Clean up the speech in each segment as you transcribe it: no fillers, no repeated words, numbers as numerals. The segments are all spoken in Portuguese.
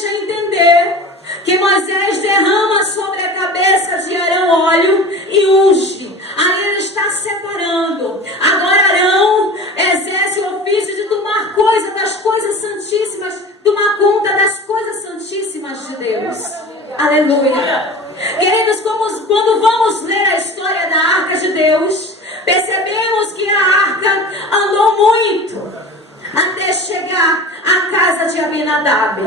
deixa entender que Moisés derrama sobre a cabeça de Arão óleo e unge. Aí ele está separando. Agora Arão exerce o ofício de tomar coisa das coisas santíssimas, tomar conta das coisas santíssimas de Deus. Aleluia. Queridos, quando vamos ler a história da arca de Deus, percebemos que a arca andou muito até chegar à casa de Abinadab,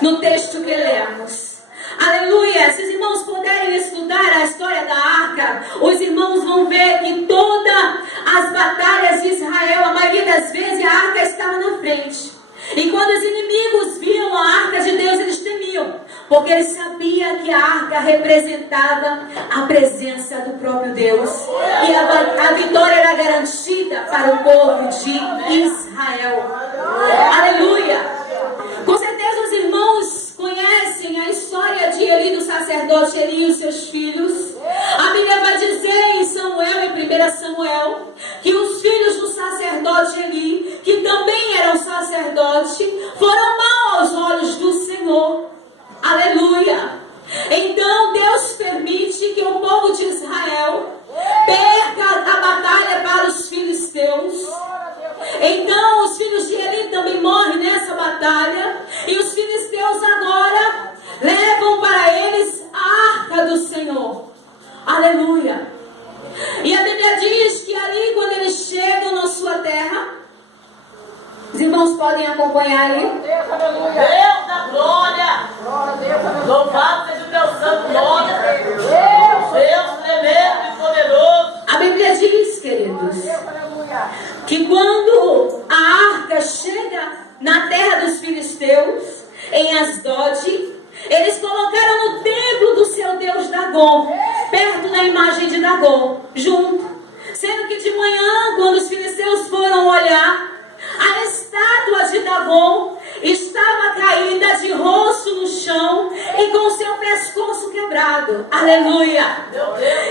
no texto que lemos. Aleluia. Se os irmãos puderem estudar a história da arca, os irmãos vão ver que todas as batalhas de Israel, a maioria das vezes a arca estava na frente. E quando os inimigos viam a arca de Deus, eles temiam, porque eles sabiam que a arca representava a presença do próprio Deus. E a vitória era garantida para o povo de Israel. Aleluia. Com certeza os irmãos conhecem a história de Eli, do sacerdote Eli e os seus filhos. A Bíblia vai dizer em Samuel, em 1 Samuel, que os filhos do sacerdote Eli, que também eram sacerdotes, foram mal aos olhos do Senhor. Aleluia. Então Deus permite que o povo de Israel perca a batalha para os filisteus. Então os filhos de Eli também morrem nessa batalha. E os filisteus agora levam para eles a arca do Senhor. Aleluia. E a Bíblia diz que ali, quando eles chegam na sua terra, os irmãos podem acompanhar aí. Deus da glória, louvado seja o teu santo nome, Deus tremendo e poderoso. A Bíblia diz, queridos, que quando a arca chega na terra dos filisteus, em Asdod, eles colocaram no templo do seu deus Dagom, perto da imagem de Dagom, junto. Sendo que de manhã, quando os filisteus foram olhar, a estátua de Dagom estava caída de rosto no chão e com seu pescoço quebrado. Aleluia!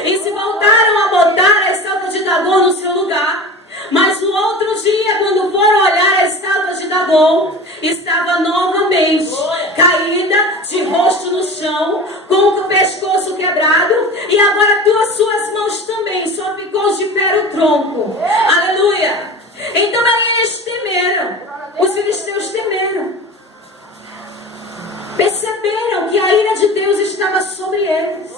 E se voltaram a botar a estátua de Dagom no seu lugar. Mas no outro dia, quando foram olhar a estátua de Dagom, estava novamente caída de rosto no chão, com o pescoço quebrado, e agora duas suas mãos também, só ficou de pé o tronco. Aleluia! Então aí eles temeram, os filisteus temeram, perceberam que a ira de Deus estava sobre eles.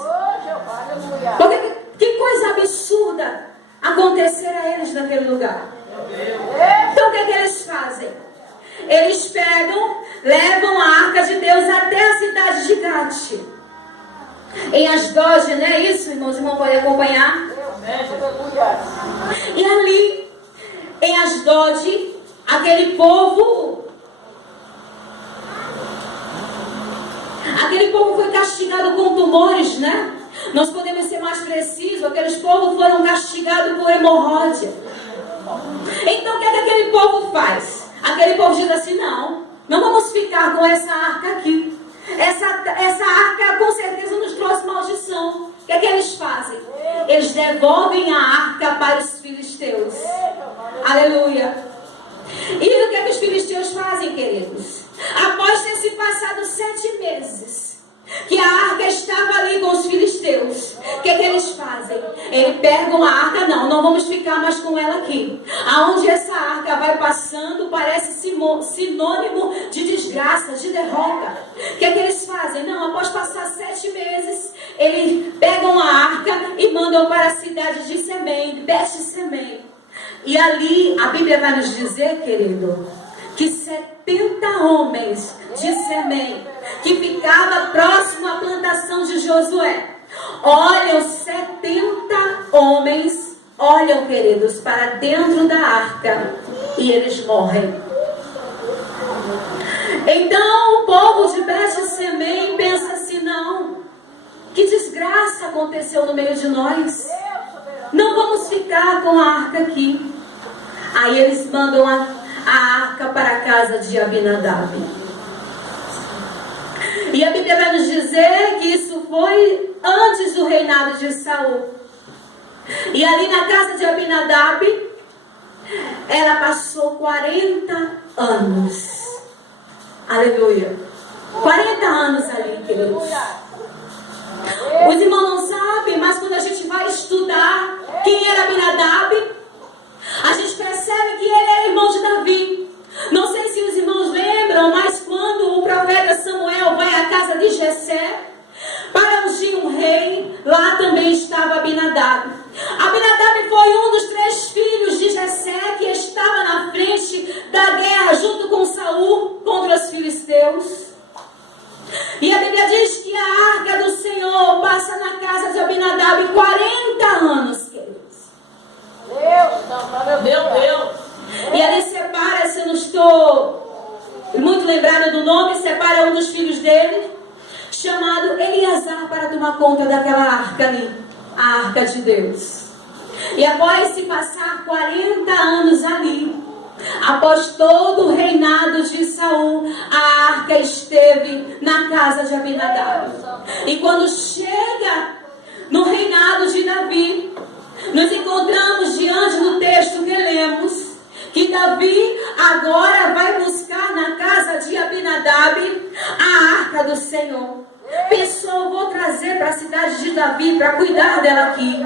Porque que coisa absurda acontecer a eles naquele lugar. Então o que eles fazem? Eles pegam, levam a arca de Deus até a cidade de Gate, em Asdod, não é isso, irmãos? Os irmãos podem acompanhar. E ali em Asdod, aquele povo foi castigado com tumores, né? Nós podemos ser mais precisos, aqueles povos foram castigados por hemorroida. Então o que aquele povo faz? Aquele povo diz assim, não vamos ficar com essa arca aqui. Essa arca com certeza nos trouxe maldição. O que eles fazem? Eles devolvem a arca para os filisteus. Aleluia. E o que os filisteus fazem, queridos? Após ter se passado 7 meses que a arca estava ali com os filisteus, o que eles fazem? Eles pegam a arca, não vamos ficar mais com ela aqui. Aonde essa arca vai passando, parece sinônimo de desgraça, de derrota. O que eles fazem? Não, após passar 7 meses, eles pegam a arca e mandam para a cidade de Semei, Bet-Semei. E ali, a Bíblia vai nos dizer, querido, que 70 homens de Semei, que ficava próximo à plantação de Josué, olham 70 homens, queridos, para dentro da arca, e eles morrem. Então o povo de Bet-Semei pensa assim, não, que desgraça aconteceu no meio de nós, não vamos ficar com a arca aqui. Aí eles mandam a arca para a casa de Abinadab. E a Bíblia vai nos dizer que isso foi antes do reinado de Saul. E ali na casa de Abinadab, ela passou 40 anos. Aleluia. 40 anos ali, queridos. Os irmãos não sabem, mas quando a gente vai estudar quem era Abinadab, a gente percebe que ele era irmão de Davi. Não sei se os irmãos lembram, mas quando o profeta Samuel vai à casa de Jessé para ungir um rei, lá também estava Abinadab. Abinadab foi um dos 3 filhos de Jessé que estava na frente da guerra junto com Saul contra os filisteus. E a Bíblia diz que a arca do Senhor passa na casa de Abinadab 40 anos, queridos. Meu Deus. E ele separa, se eu não estou muito lembrada do nome, separa um dos filhos dele, chamado Eleazar, para tomar conta daquela arca ali, a arca de Deus. E após se passar 40 anos ali, após todo o reinado de Saul, a arca esteve na casa de Abinadab. E quando chega no reinado de Davi, nos encontramos diante do texto que lemos, que Davi agora vai buscar na casa de Abinadab a arca do Senhor. Pensou, vou trazer para a cidade de Davi para cuidar dela aqui.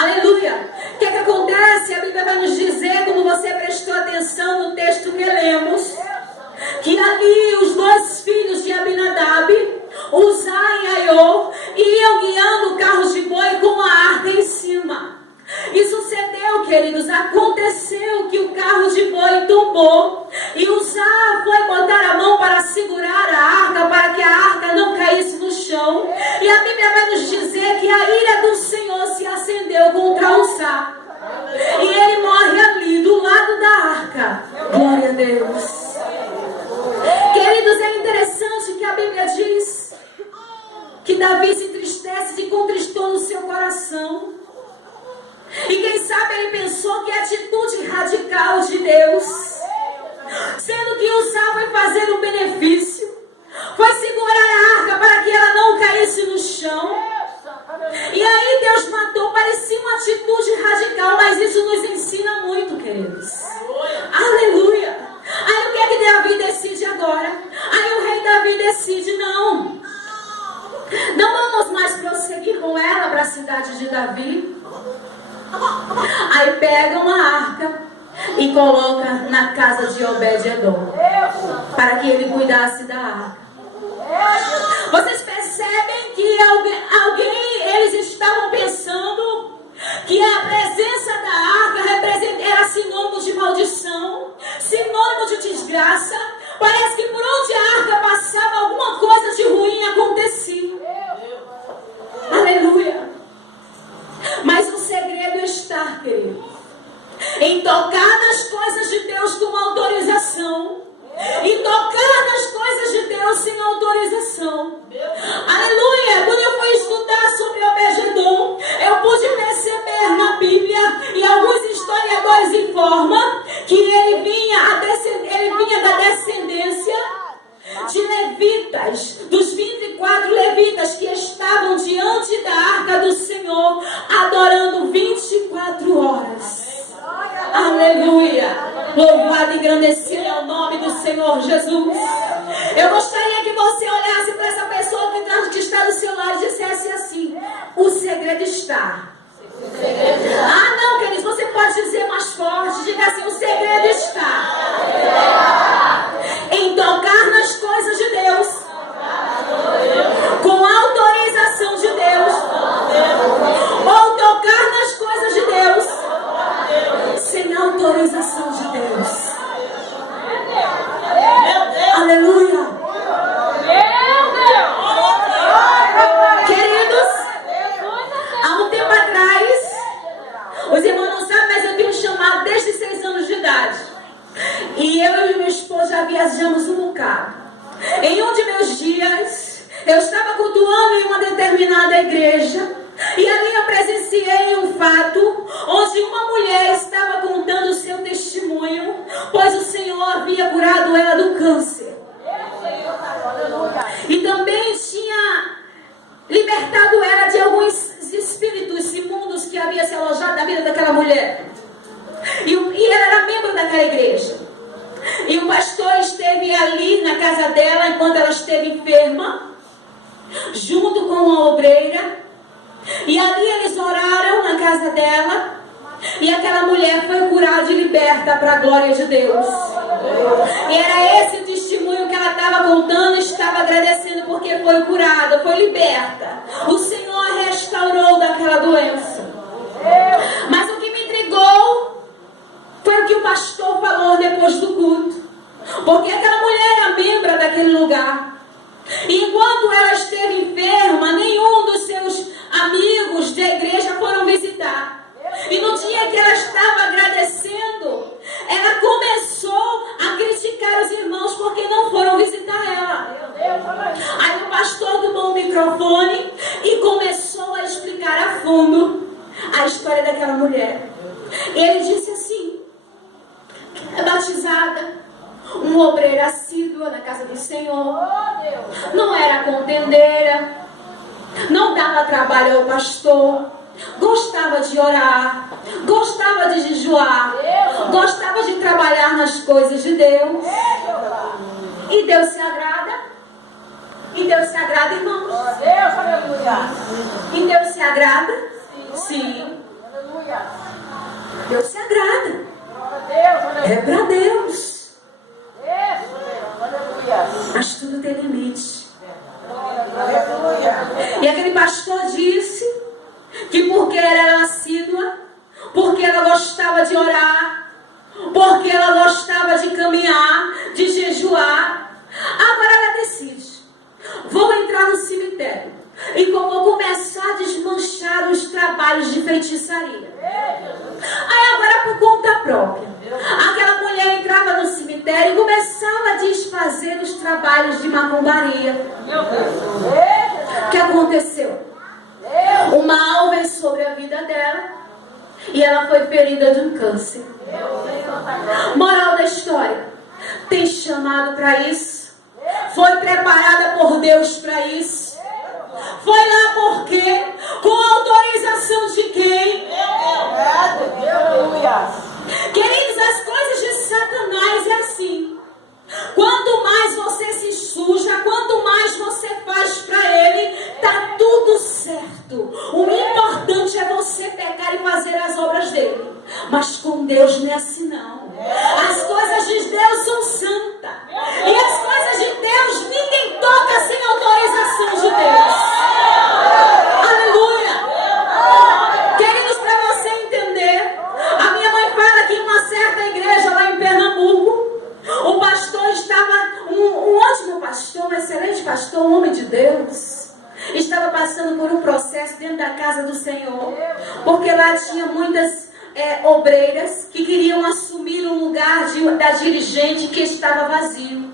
Aleluia. O que acontece? A Bíblia vai nos dizer, como você prestou atenção no texto que lemos, que ali os 2 filhos de Abinadab, Uzá e Aiô, iam guiando carros de boi com a arca em cima. E sucedeu, queridos, aconteceu que o carro de boi tombou e Uzá foi botar a mão para segurar a arca, para que a arca não caísse no chão. E a Bíblia vai nos dizer que a ira do Senhor se acendeu contra Uzá. E ele morre ali, do lado da arca. Glória a Deus. Queridos, é interessante que a Bíblia diz que Davi se entristece e contristou no seu coração. E quem sabe ele pensou que a atitude radical de Deus, sendo que Uzá foi fazer um benefício, foi segurar a arca para que ela não caísse no chão. E aí Deus matou, parecia uma atitude radical, mas isso nos ensina muito, queridos. Aleluia. Aí o que é que Davi decide agora? Aí o rei Davi decide, não vamos mais prosseguir com ela para a cidade de Davi. Aí pegam a arca e coloca na casa de Obed-edom, para que ele cuidasse da arca. Vocês percebem que eles estavam pensando que a presença da arca era sinônimo de maldição, sinônimo de desgraça. Parece que por onde a arca passava, alguma coisa de ruim acontecia. Aleluia. Mas o segredo está, querido, em tocar nas coisas de Deus com autorização. E tocar nas coisas de Deus sem autorização. Aleluia. Quando eu fui estudar sobre Obed-edom, eu pude perceber na Bíblia, e alguns historiadores informam, que ele vinha da descendência de levitas, dos 24 levitas que estavam diante da arca do Senhor, adorando 24 horas. Aleluia. Louvado e engrandecido é o nome do Senhor Jesus. Eu gostaria que você olhasse para essa pessoa que está do seu lado e dissesse assim: o segredo está. Ah, não, queridos, você pode dizer mais forte. Diga assim: o segredo está em tocar nas coisas de Deus com autorização de Deus, ou tocar nas coisas de Deus sem autorização de Deus. Aleluia. Queridos, há um tempo atrás, os irmãos não sabem, mas eu tenho um chamado desde 6 anos de idade. E eu e meu esposo já viajamos um bocado. Em um de meus dias, eu estava cultuando em uma determinada igreja. E ali eu presenciei um fato onde uma mulher estava contando o seu testemunho, pois o Senhor havia curado ela do câncer. E também tinha libertado ela de alguns espíritos imundos que havia se alojado na vida daquela mulher. E ela era membro daquela igreja. E o pastor esteve ali na casa dela enquanto ela esteve enferma, junto com uma obreira. E ali eles oraram na casa dela. E aquela mulher foi curada e liberta para a glória de Deus. E era esse testemunho que ela estava contando, estava agradecendo porque foi curada, foi liberta. O Senhor a restaurou daquela doença. Mas o que me intrigou foi o que o pastor falou depois do culto. Porque aquela mulher era membro daquele lugar. E enquanto ela esteve enferma, nenhum dos seus amigos da igreja foram visitar. E no dia que ela estava agradecendo, ela começou a criticar os irmãos porque não foram visitar ela. Aí o pastor tomou o microfone e começou a explicar a fundo a história daquela mulher. Ele disse assim: é batizada, uma obreira assídua na casa do Senhor, não era contendeira, não dava trabalho ao pastor, gostava de orar, gostava de jejuar, gostava de trabalhar nas coisas de Deus. E Deus se agrada? E Deus se agrada, irmãos? E Deus se agrada? Sim. Deus se agrada. É para Deus. Mas tudo tem limite. E aquele pastor disse que porque ela era assídua, porque ela gostava de orar, porque ela gostava de caminhar, de jejuar, agora ela decide: vou entrar no cemitério e vou começar a desmanchar os trabalhos de feitiçaria. Aí agora, por conta própria, aquela mulher entrava no cemitério e começava a desfazer os trabalhos de macumbaria. O que aconteceu? O mal veio sobre a vida dela e ela foi ferida de um câncer. Moral da história: tem chamado para isso? Foi preparada por Deus para isso? Foi lá por quê? Com autorização de quem? Queridos, as coisas de Satanás é assim. Quanto mais você se suja, quanto mais você faz para ele, tá tudo certo. O importante é você pecar e fazer as obras dele. Mas com Deus não é assim não. As coisas de Deus são santas. E as coisas de Deus ninguém toca sem autorização de Deus. Aleluia. Queridos, para você entender, a minha mãe fala que em uma certa igreja lá em Pernambuco, o pastor estava, um ótimo pastor, um excelente pastor, um homem de Deus, estava passando por um processo dentro da casa do Senhor, porque lá tinha muitas obreiras que queriam assumir o lugar da dirigente que estava vazio.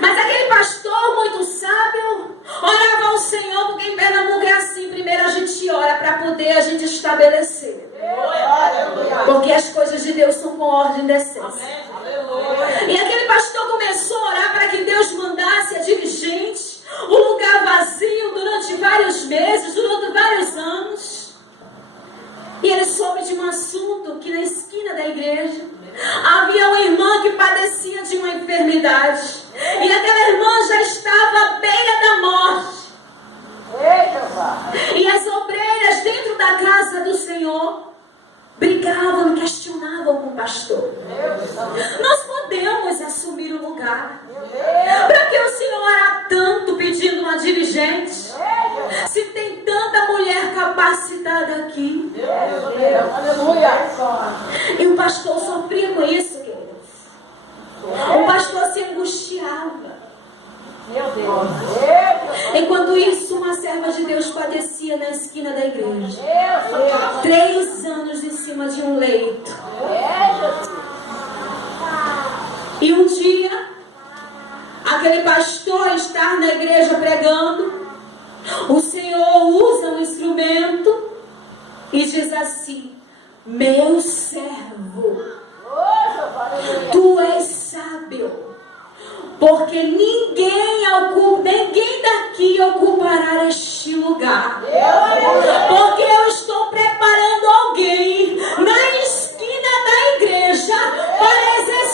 Mas aquele pastor muito sábio orava ao Senhor, porque em Pernambuco é assim: primeiro a gente ora para poder a gente estabelecer. Porque as coisas de Deus são com ordem e decência. E aquele pastor começou a orar para que Deus mandasse a dirigente o lugar vazio durante vários meses, durante vários anos. E ele soube de um assunto que na esquina da igreja havia uma irmã que padecia de uma enfermidade. E aquela irmã já estava à beira da morte. E as obreiras dentro da casa do Senhor brigavam e questionavam com o pastor: nós podemos assumir o lugar? Para que o Senhor ora tanto pedindo uma dirigente, se tem tanta mulher capacitada aqui? E o pastor sofria com isso, queridos. O pastor se angustiava. Enquanto isso, uma serva de Deus padecia na esquina da igreja, 3 anos em cima de um leito. E um dia, aquele pastor está na igreja pregando, o Senhor usa um instrumento e diz assim: meu servo, tu és sábio, porque ninguém daqui ocupará este lugar. Porque eu estou preparando alguém na esquina da igreja para exercer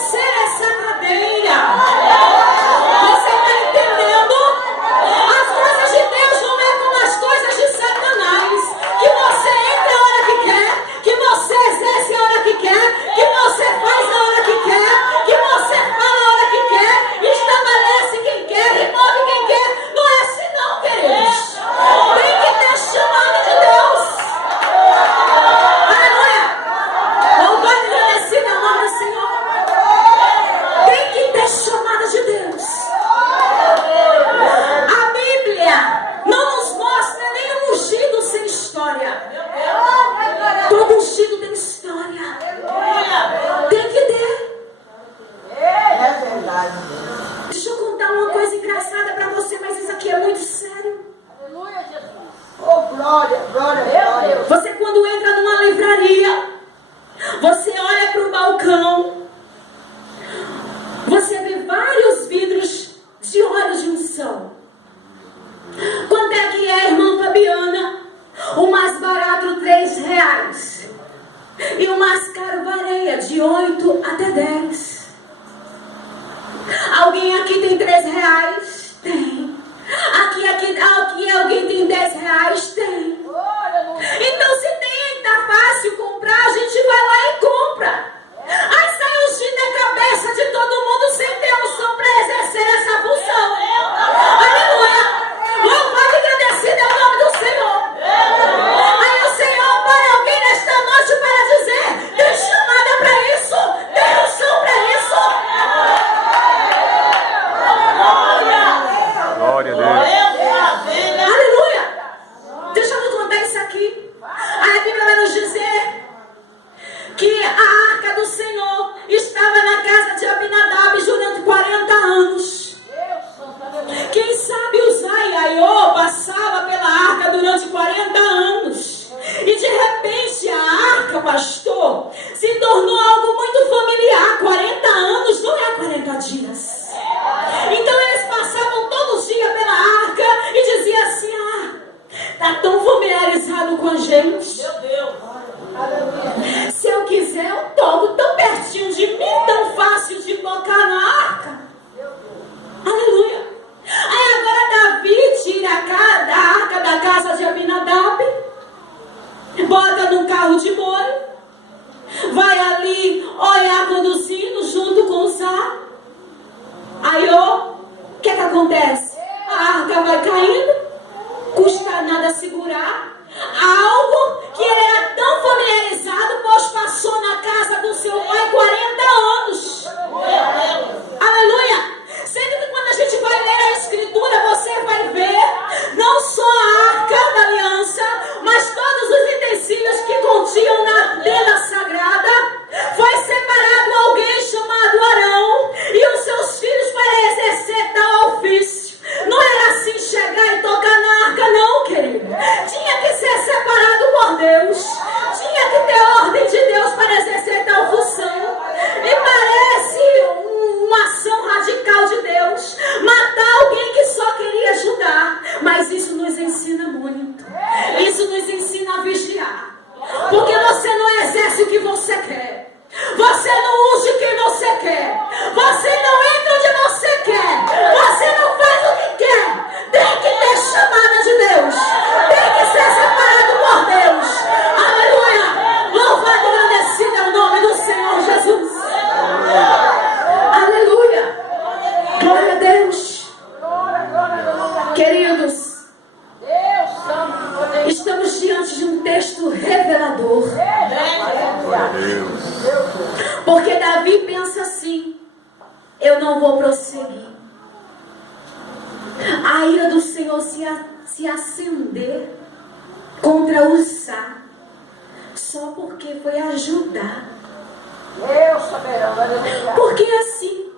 acontece? A arca vai caindo, custa nada segurar. Algo que ele era tão familiarizado, pois passou na casa do seu pai 40 anos. Aleluia! Sendo que quando a gente vai ler a Escritura, você vai ver não só a arca da aliança, mas todos os utensílios que continham na tenda sagrada. Foi separado alguém chamado Arão e os seus filhos para exercer tal ofício. Não era assim chegar e tocar na arca, não, querido. Tinha que ser separado por Deus. Tinha que ter ordem de Deus para exercer tal função. E parece uma ação radical de Deus, matar alguém que só queria ajudar. Mas isso nos ensina muito. Isso nos ensina a vigiar. Porque você não exerce o que você quer. Você não usa o que você quer. Você não entra onde você quer. Você não faz o que quer. Tem que ter chamada de Deus. Tem que ser separado por Deus. Aleluia. Louvado e agradecido é o nome do Senhor Jesus. Aleluia. Glória a Deus. Queridos, estamos diante de um texto revelador. Porque Davi pensa assim: eu não vou prosseguir. A ira do Senhor se acender contra Uzzá, só porque foi ajudar. Porque assim,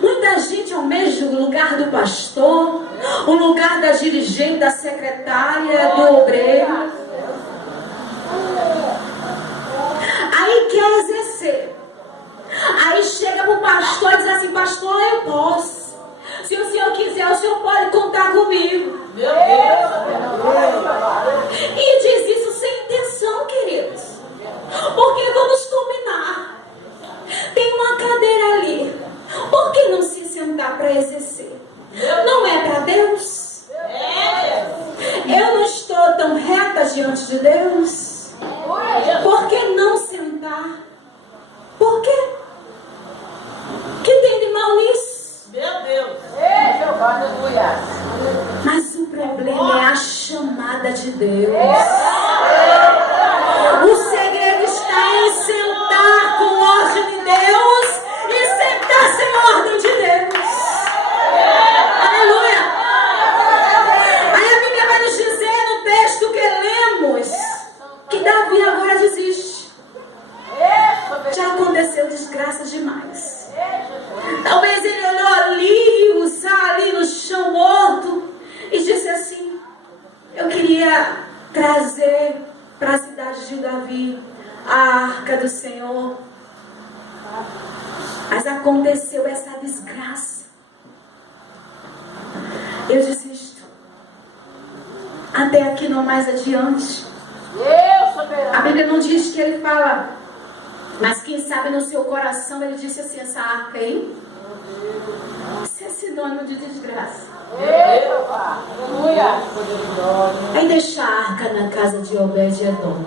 muita gente almeja o lugar do pastor, o lugar da dirigente, da secretária, do obreiro. Aí quer exercer. Aí chega para o pastor e diz assim: pastor, eu posso. Se o senhor quiser, o senhor pode contar comigo. E diz isso sem intenção, queridos. Porque vamos combinar. Tem uma cadeira ali. Por que não se sentar para exercer? Não é para Deus? Eu não estou tão reta diante de Deus? Por que não sentar? Por quê? O que tem de mal nisso? Meu Deus. Mas o problema é a chamada de Deus. O segredo está em sentar com ordem de Deus e sentar sem ordem de Deus. Aleluia. Aí a Bíblia vai nos dizer no texto que lemos que Davi agora desiste. Já aconteceu desgraça demais. Talvez ele olhou ali, Uzzá ali no chão morto, e disse assim: eu queria trazer para a cidade de Davi a arca do Senhor. Mas aconteceu essa desgraça. Eu desisto. Até aqui, não mais adiante. A Bíblia não diz que ele fala, mas quem sabe no seu coração ele disse assim: essa arca aí, isso é sinônimo de desgraça. Aí deixa a arca na casa de Obed-Edom.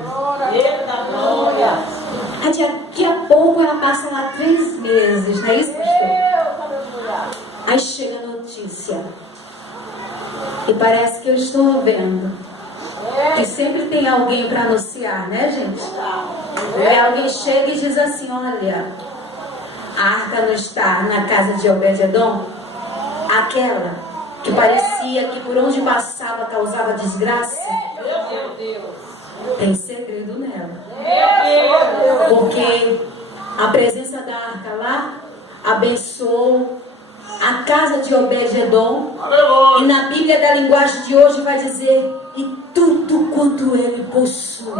Aí daqui a pouco ela passa lá 3 meses, não é isso, pastor? Aí chega a notícia. E parece que eu estou vendo que sempre tem alguém para anunciar, né, gente? E alguém chega e diz assim: olha, a arca não está na casa de Obed-Edom? Aquela que parecia que por onde passava causava desgraça? Tem segredo nela. Porque a presença da arca lá abençoou a casa de Obed-Edom. E na Bíblia da linguagem de hoje vai dizer: e tudo quanto ele possuía.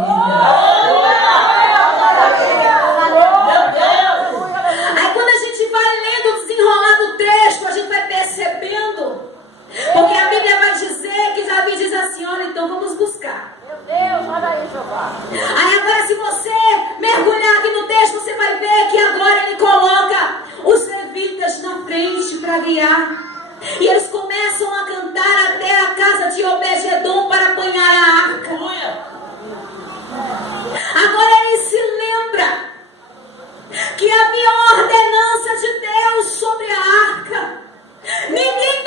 Aí quando a gente vai lendo o desenrolar do texto, a gente vai percebendo, porque a Bíblia vai dizer que Davi diz assim: olha, então vamos buscar. Aí agora, se você mergulhar aqui no texto, você vai ver que agora ele coloca os levitas na frente para guiar. E eles começam a cantar até a casa de Obed-Edom para apanhar a arca. Agora ele se lembra que havia uma ordenança de Deus sobre a arca. Ninguém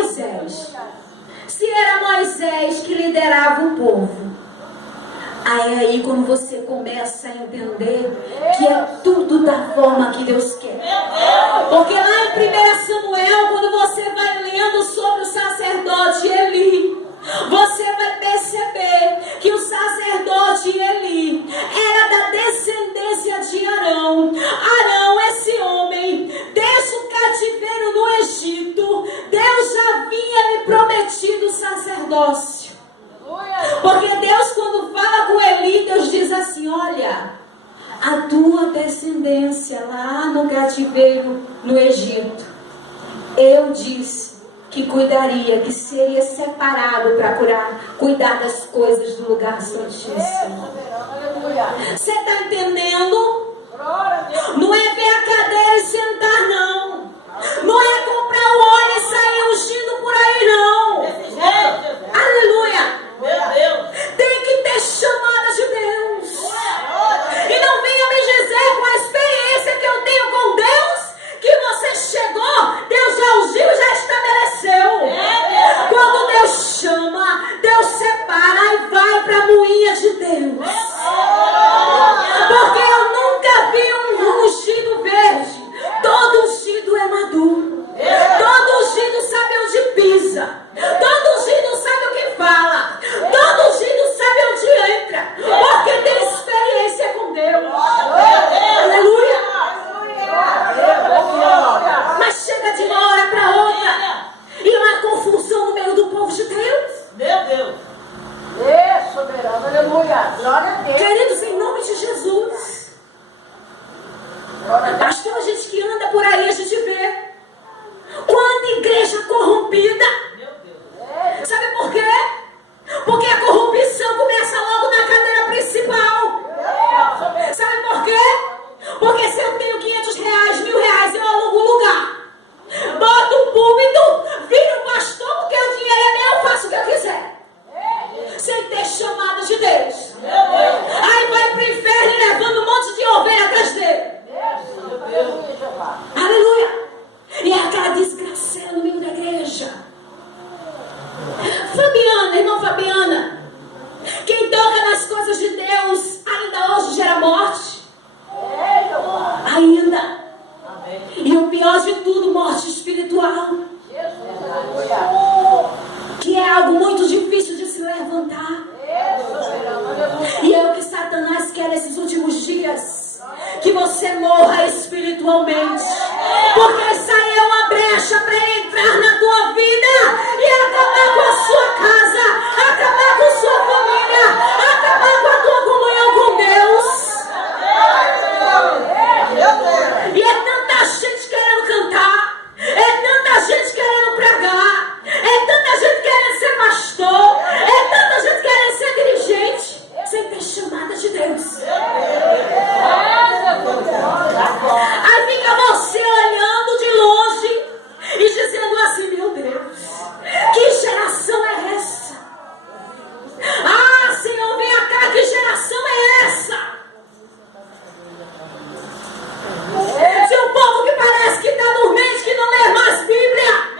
Moisés. Se era Moisés que liderava o povo, aí quando você começa a entender que é tudo da forma que Deus quer. Porque lá em 1 Samuel, quando você vai lendo sobre o sacerdote Eli, você vai perceber que o sacerdote Eli era da descendência de Arão. Arão, esse homem, desde o cativeiro no Egito, Deus já havia lhe prometido o sacerdócio. Porque Deus, quando fala com Eli, Deus diz assim: olha, a tua descendência lá no cativeiro no Egito, eu disse que cuidaria, que seria separado para cuidar das coisas do lugar santíssimo. Você está entendendo? Não é ver a cadeira e sentar, não. Não é comprar o óleo e sair ungindo por aí, não. Aleluia. Tem que ter chamada de Deus. E não venha me dizer com a experiência que eu tenho com Deus que você chegou, Deus já ungiu, já estabeleceu. Quando Deus chama, Deus separa e vai para a moinha de Deus. Porque eu nunca vi um ungido verde. Todo ungido é maduro. Todo ungido sabe onde pisa. Todo ungido sabe o que fala. Todo ungido sabe onde entra. Porque tem experiência com Deus. Aleluia. Mas chega de uma hora para outra e uma confusão no meio do povo de Deus. Meu Deus. Soberano, aleluia. Glória a Deus. Queridos, em nome de Jesus. Pastor, a gente que anda por aí, a gente vê quanta igreja corrompida. Sabe por quê? Porque a corrupção começa logo na cadeira principal. Sabe por quê? Porque se eu tenho 500 reais, 1000 reais, eu alugo um lugar, boto um púlpito, viro pastor, porque o dinheiro é meu, eu faço o que eu quiser, sem ter chamada de Deus. Aí vai pro inferno levando um monte de ovelha atrás dele. Aleluia. E é aquela desgraceira no meio da igreja. Fabiana, irmã Fabiana, quem toca nas coisas de Deus ainda hoje gera morte. Ainda. E o pior de tudo, morte espiritual, que é algo muito difícil de se levantar. E é o que Satanás quer nesses últimos dias, que você morra espiritualmente, porque isso aí é uma brecha para ele entrar na tua vida e acabar com a sua casa, acabar com sua família, acabar com a tua comunhão com Deus. E é tanta gente querendo cantar, é tanta gente querendo pregar, é tanta gente querendo ser pastor, é tanta gente querendo ser dirigente, sem ter chamada de Deus. Aí fica você olhando de longe e dizendo assim: meu Deus, que geração é essa? Ah, Senhor, vem cá, que geração é essa? Se um povo que parece que está dormente, que não lê mais Bíblia.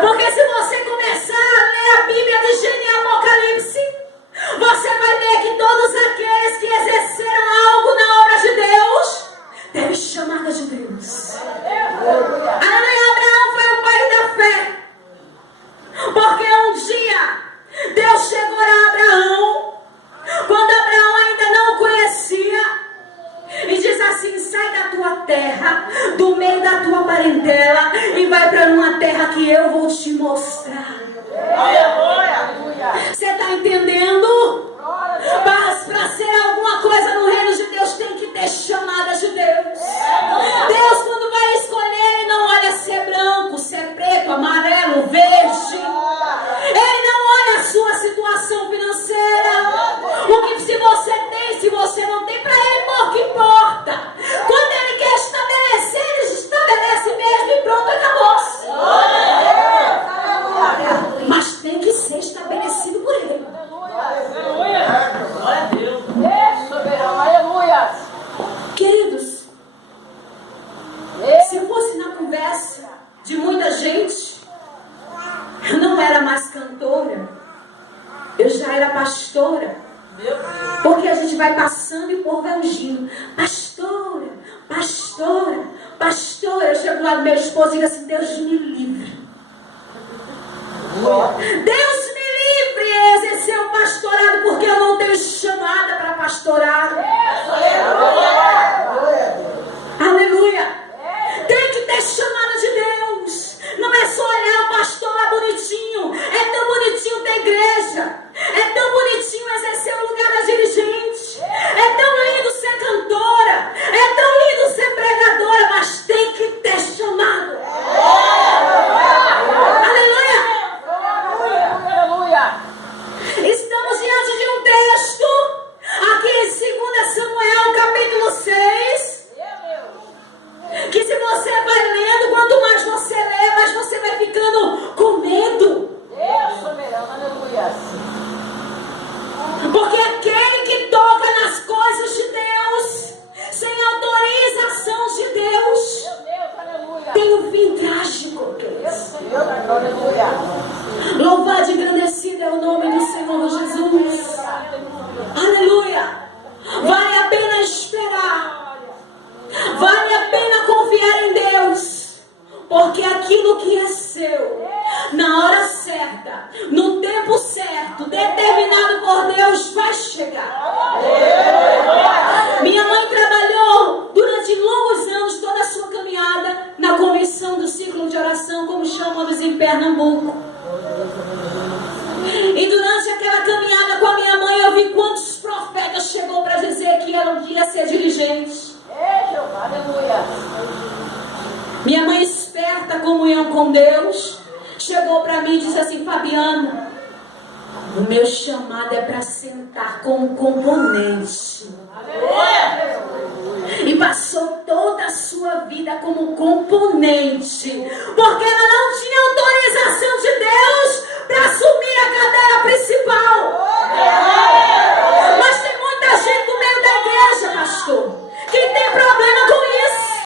Porque se você começar a ler a Bíblia de Gênesis e Apocalipse, você vai ver que todos aqueles que exerceram algo na obra de Deus teve chamada de Deus. Abraão foi o pai da fé, porque um dia Deus chegou a Abraão, quando Abraão ainda não o conhecia, e diz assim: sai da tua terra, do meio da tua parentela, e vai para uma terra que eu vou te mostrar. Você está entendendo? Mas para ser alguma coisa no reino de Deus tem que ter chamada de Deus. Deus, quando vai escolher, Ele não olha se é branco, se é preto, amarelo, verde. Ele não olha a sua situação financeira. O que se você tem, se você não tem, para Ele pouco importa. Quando Ele quer estabelecer, Ele estabelece mesmo e pronto, acabou-se. Mas tem que ser estabelecido por Ele. Glória a Deus. Queridos, se eu fosse na conversa já era pastora. Porque a gente vai passando e o povo vai ungindo. Pastora, pastora, pastora. Eu chego lá do meu esposo e digo assim: Deus me livre. Deus me livre de exercer o pastorado, porque eu não tenho chamada para pastorado. Aleluia. Tem que ter chamada de Deus. Não é só olhar o pastor lá bonitinho. É tão bonitinho ter igreja. É tão bonitinho exercer o lugar da dirigente. É tão lindo ser cantora. É tão lindo ser pregadora. Mas tem que ter chamado. Aleluia. Estamos diante de um texto aqui em 2 Samuel capítulo 6. Que se você vai lendo, quanto mais você lê, mais você vai ficando com medo. Deus soberano, aleluia. Porque aquele que toca nas coisas de Deus, sem autorização de Deus, tem um fim trágico. Aleluia. Louvado e engrandecido é o nome do Senhor Jesus. Aleluia. Vale a pena esperar. Vale a pena confiar em Deus, porque aquilo que é seu, na hora certa, no tempo certo, determinado por Deus, vai chegar. Minha mãe trabalhou durante longos anos, toda a sua caminhada, na comissão do ciclo de oração, como chamamos em Pernambuco. E durante aquela caminhada com a minha mãe, eu vi quantos profetas chegou para dizer que ela um dia ia ser dirigente. Aleluia. Minha mãe, esperta, comunhão com Deus, chegou para mim e disse assim: Fabiano, o meu chamado é para sentar como componente. E passou toda a sua vida como componente, porque ela não tinha